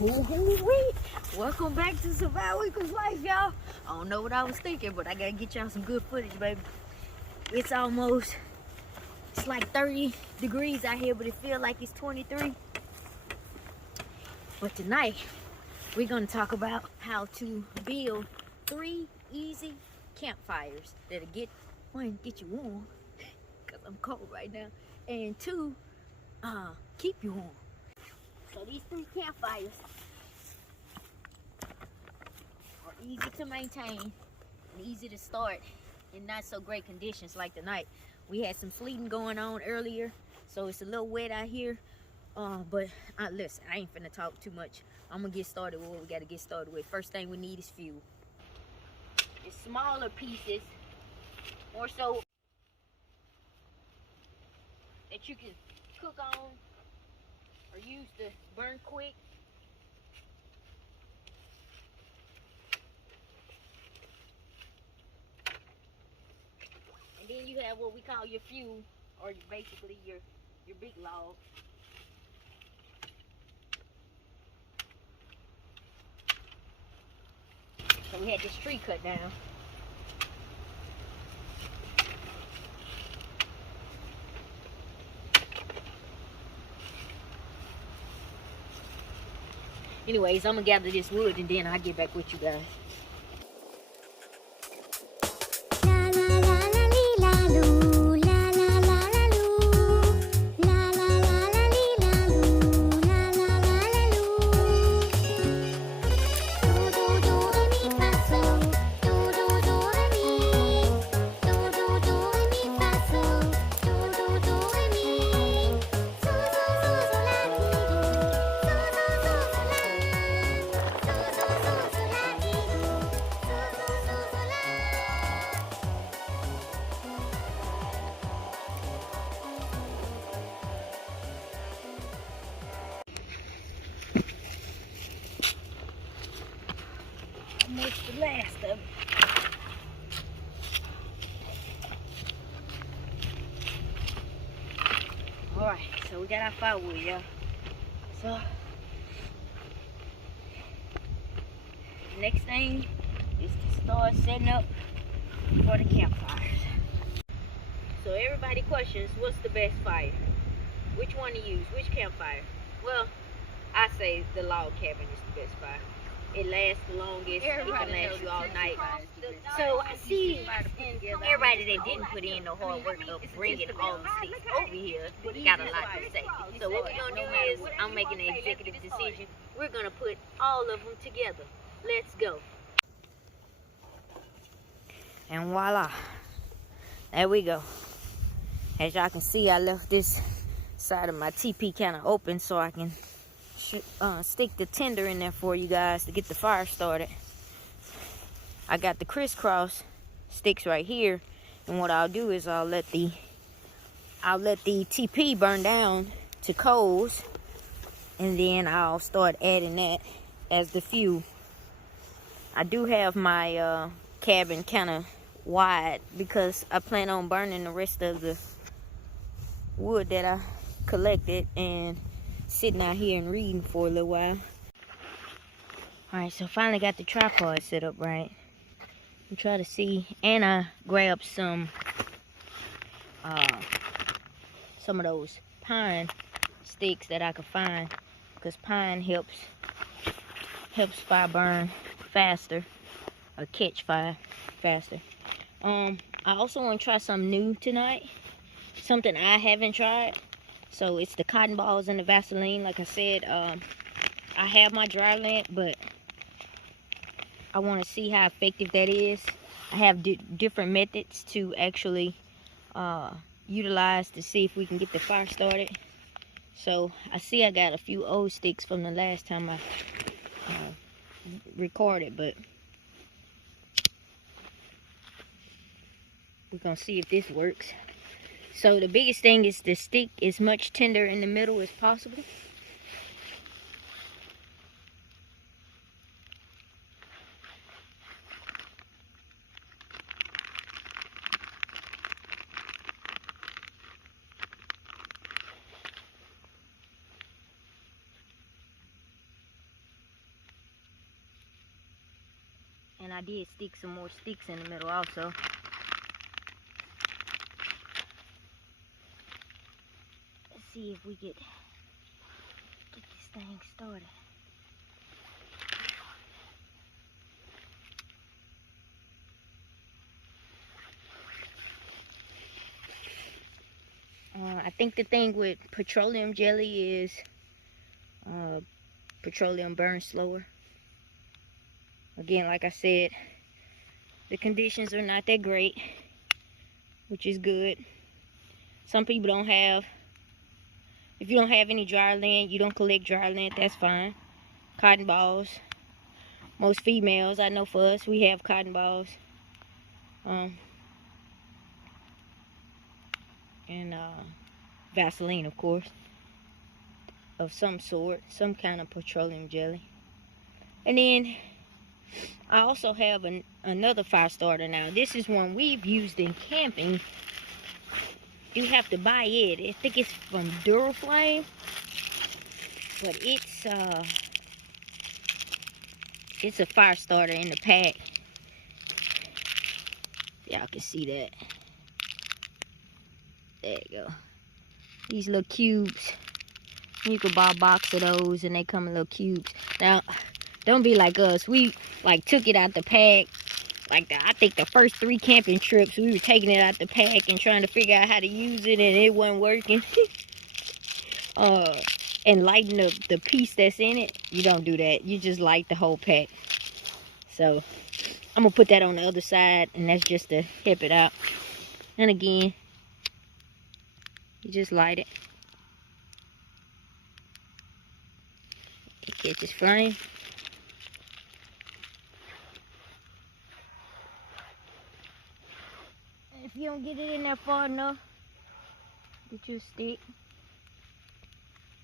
Woo-wee. Welcome back to Survival Equals Life, y'all. I don't know what I was thinking, but I gotta get y'all some good footage, baby. It's like 30 degrees out here, but it feels like it's 23. But tonight, we're gonna talk about how to build 3 easy campfires that'll get you warm, because I'm cold right now, and 2, keep you warm. So these 3 campfires are easy to maintain and easy to start in not so great conditions like tonight. We had some sleeting going on earlier, so it's a little wet out here. But listen, I ain't finna talk too much. I'm gonna get started with what we gotta get started with. First thing we need is fuel. It's smaller pieces, more so that you can cook on or use to burn quick. And then you have what we call your fuel, or basically your big log. So we had this tree cut down. Anyways, I'm gonna gather this wood and then I'll get back with you guys. Almost the last of it. Alright, so we got our firewood, y'all. So, next thing is to start setting up for the campfires. So everybody questions, what's the best fire? Which one to use? Which campfire? Well, I say the log cabin is the best fire. It lasts the longest. It can last you all night. So I see everybody that didn't put in the hard work of bringing all the sticks over here got a lot to say. So what we're going to do is, I'm making an executive decision. We're going to put all of them together. Let's go. And voila. There we go. As y'all can see, I left this side of my TP kind of open so I can stick the tinder in there for you guys to get the fire started. I got the crisscross sticks right here, and what I'll do is I'll let the TP burn down to coals, and then I'll start adding that as the fuel. I do have my cabin kind of wide because I plan on burning the rest of the wood that I collected and sitting out here and reading for a little while. Alright, so finally got the tripod set up right. I'm trying to see, and I grabbed some of those pine sticks that I could find, because pine helps fire burn faster, or catch fire faster. I also want to try something new tonight, something I haven't tried. So it's the cotton balls and the Vaseline. Like I said, I have my dry lint, but I want to see how effective that is. I have different methods to actually utilize to see if we can get the fire started. So I see I got a few old sticks from the last time I recorded, but we're gonna see if this works. So the biggest thing is the stick is much tender in the middle as possible. I did stick some more sticks in the middle also. Let's see if we get this thing started. I think the thing with petroleum jelly is petroleum burns slower. Again, like I said, the conditions are not that great, which is good. Some people don't have, if you don't have any dry lint, you don't collect dry lint, that's fine. Cotton balls. Most females, I know for us, we have cotton balls. And Vaseline, of course, of some sort, some kind of petroleum jelly. And then I also have another fire starter now. This is one we've used in camping. You have to buy it. I think it's from Duraflame, but it's a fire starter in the pack. Y'all can see that. There you go. These little cubes. You can buy a box of those and they come in little cubes. Now, don't be like us. We like took it out the pack. Like I think the first 3 camping trips, we were taking it out the pack and trying to figure out how to use it, and it wasn't working. And lighting the piece that's in it, you don't do that. You just light the whole pack. So I'm gonna put that on the other side, and that's just to help it out. And again, you just light it. It catches flame. And if you don't get it in there far enough, get you a stick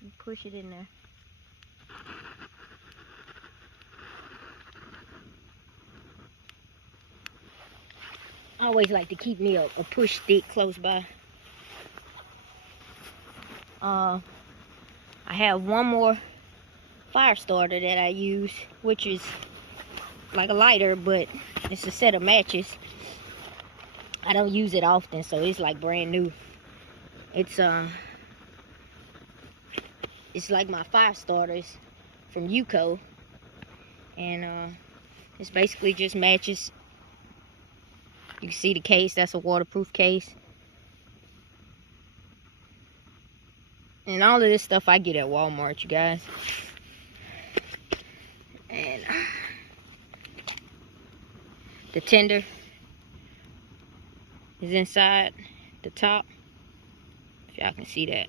and push it in there. I always like to keep me a push stick close by. I have one more fire starter that I use, which is like a lighter, but it's a set of matches. I don't use it often, so it's like brand new. It's like my fire starters from Yuko, and it's basically just matches. You can see the case, that's a waterproof case. And all of this stuff I get at Walmart, you guys. And the tinder is inside the top, if y'all can see that.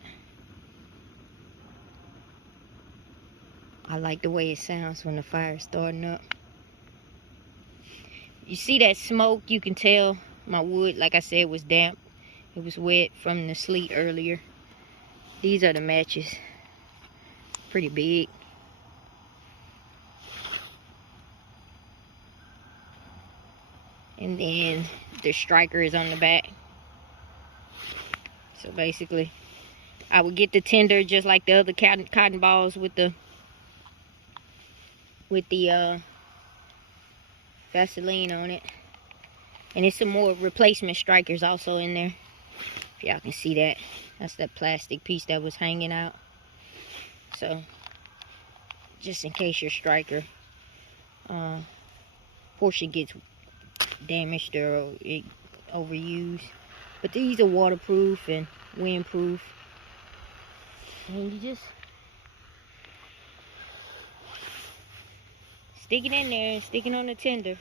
I like the way it sounds when the fire is starting up. You see that smoke, you can tell my wood, like I said, was damp. It was wet from the sleet earlier. These are the matches. Pretty big. And then the striker is on the back. So basically, I would get the tinder just like the other cotton balls with the Vaseline on it. And there's some more replacement strikers also in there. If y'all can see that. That's that plastic piece that was hanging out. So, just in case your striker portion gets damaged or overused. But these are waterproof and windproof. And you just stick it in there and stick it on the tinder.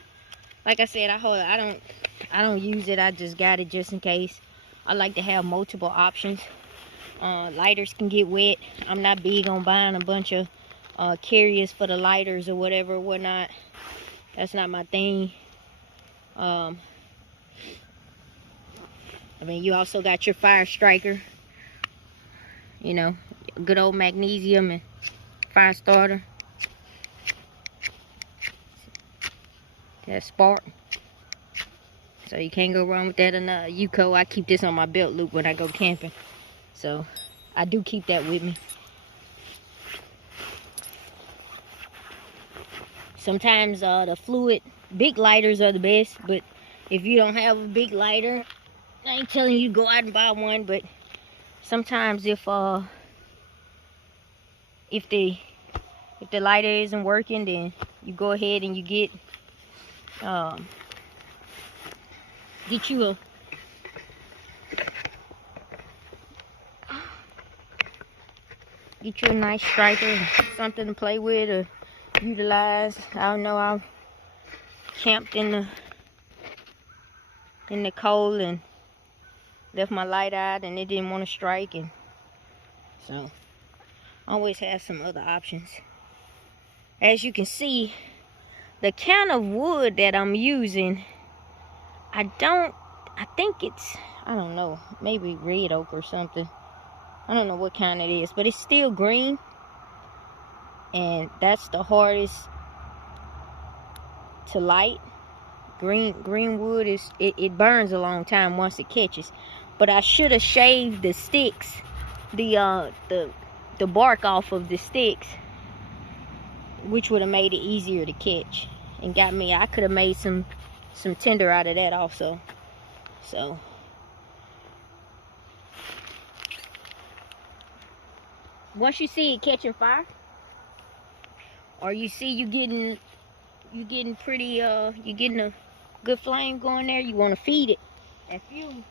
Like I said, I don't use it. I just got it just in case. I like to have multiple options. Lighters can get wet. I'm not big on buying a bunch of carriers for the lighters or whatever, whatnot. That's not my thing. I mean, you also got your fire striker. You know, good old magnesium and fire starter. That spark. So you can't go wrong with that. Another Yuko. I keep this on my belt loop when I go camping. So I do keep that with me. Sometimes the fluid Big lighters are the best, but if you don't have a big lighter, I ain't telling you to go out and buy one, but sometimes if the lighter isn't working, then you go ahead and you get you a nice striker, something to play with or utilize. I don't know, I camped in the cold and left my light out and it didn't want to strike, and so I always have some other options. As you can see, the kind of wood that I'm using, I think it's, I don't know, maybe red oak or something. I don't know what kind it is, but it's still green, and that's the hardest to light. Green wood is, it burns a long time once it catches. But I should have shaved the sticks, the bark off of the sticks, which would have made it easier to catch, and got me, I could have made some tinder out of that also. So once you see it catching fire, or you see you getting pretty, you're getting a good flame going there, you want to feed it. If you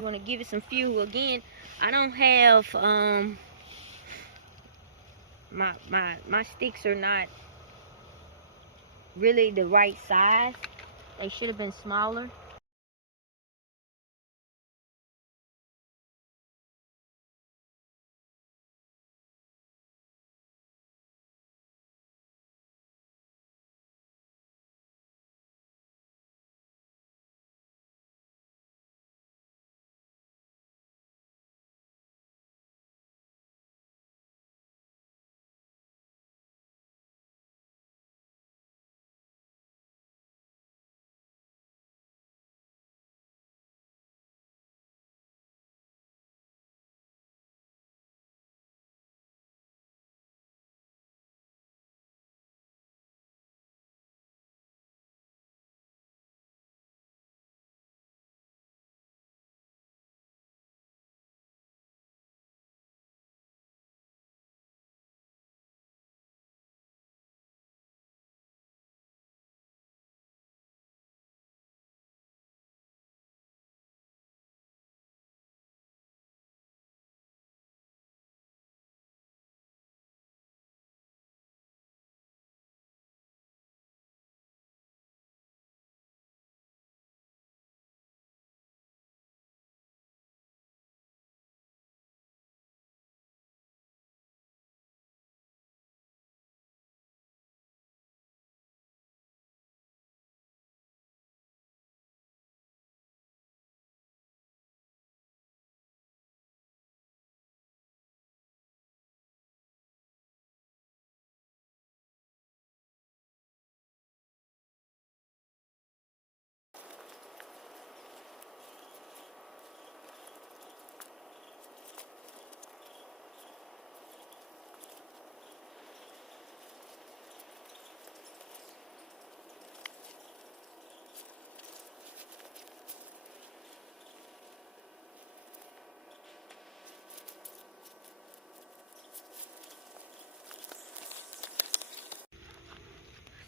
want to give it some fuel. Again, I don't have my sticks are not really the right size. They should have been smaller.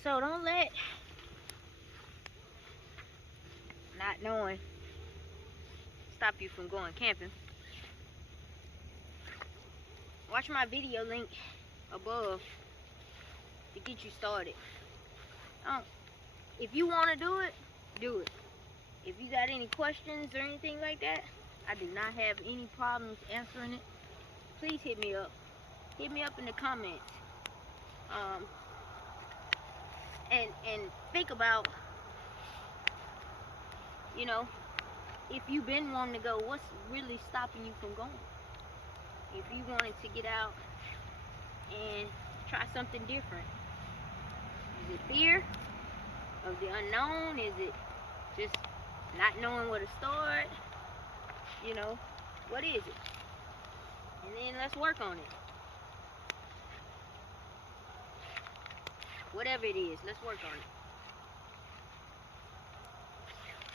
So don't let not knowing stop you from going camping. Watch my video link above to get you started. If you want to do it, do it. If you got any questions or anything like that, I do not have any problems answering it. Please hit me up. Hit me up in the comments. And think about, you know, if you've been wanting to go, what's really stopping you from going? If you wanted to get out and try something different, is it fear of the unknown? Is it just not knowing where to start? You know, what is it? And then let's work on it. Whatever it is, let's work on it.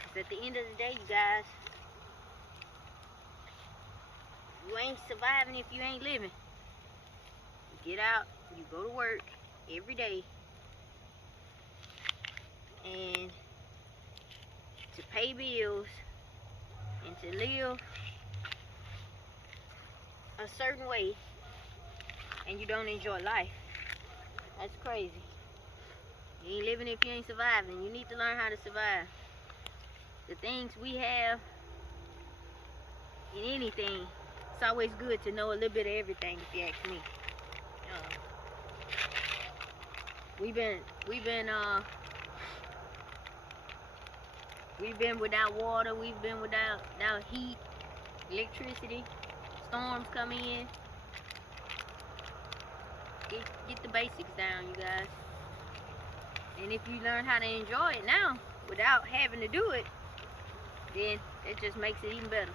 Because at the end of the day, you guys, you ain't surviving if you ain't living. You get out, you go to work every day, and to pay bills and to live a certain way, and you don't enjoy life. That's crazy. You ain't living if you ain't surviving. You need to learn how to survive. The things we have in anything, it's always good to know a little bit of everything, if you ask me. We've been without water, we've been without heat, electricity, storms come in. Get the basics down, you guys. And if you learn how to enjoy it now without having to do it, then it just makes it even better.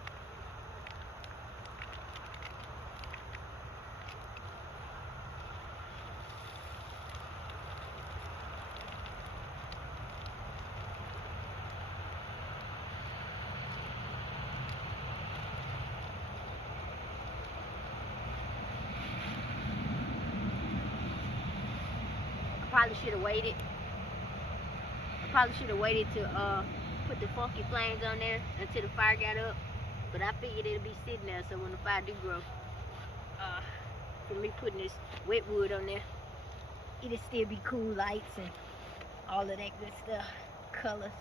Probably should have waited. I probably should have waited to put the funky flames on there until the fire got up. But I figured it'll be sitting there, so when the fire do grow, for me putting this wet wood on there, it'll still be cool lights and all of that good stuff, colors.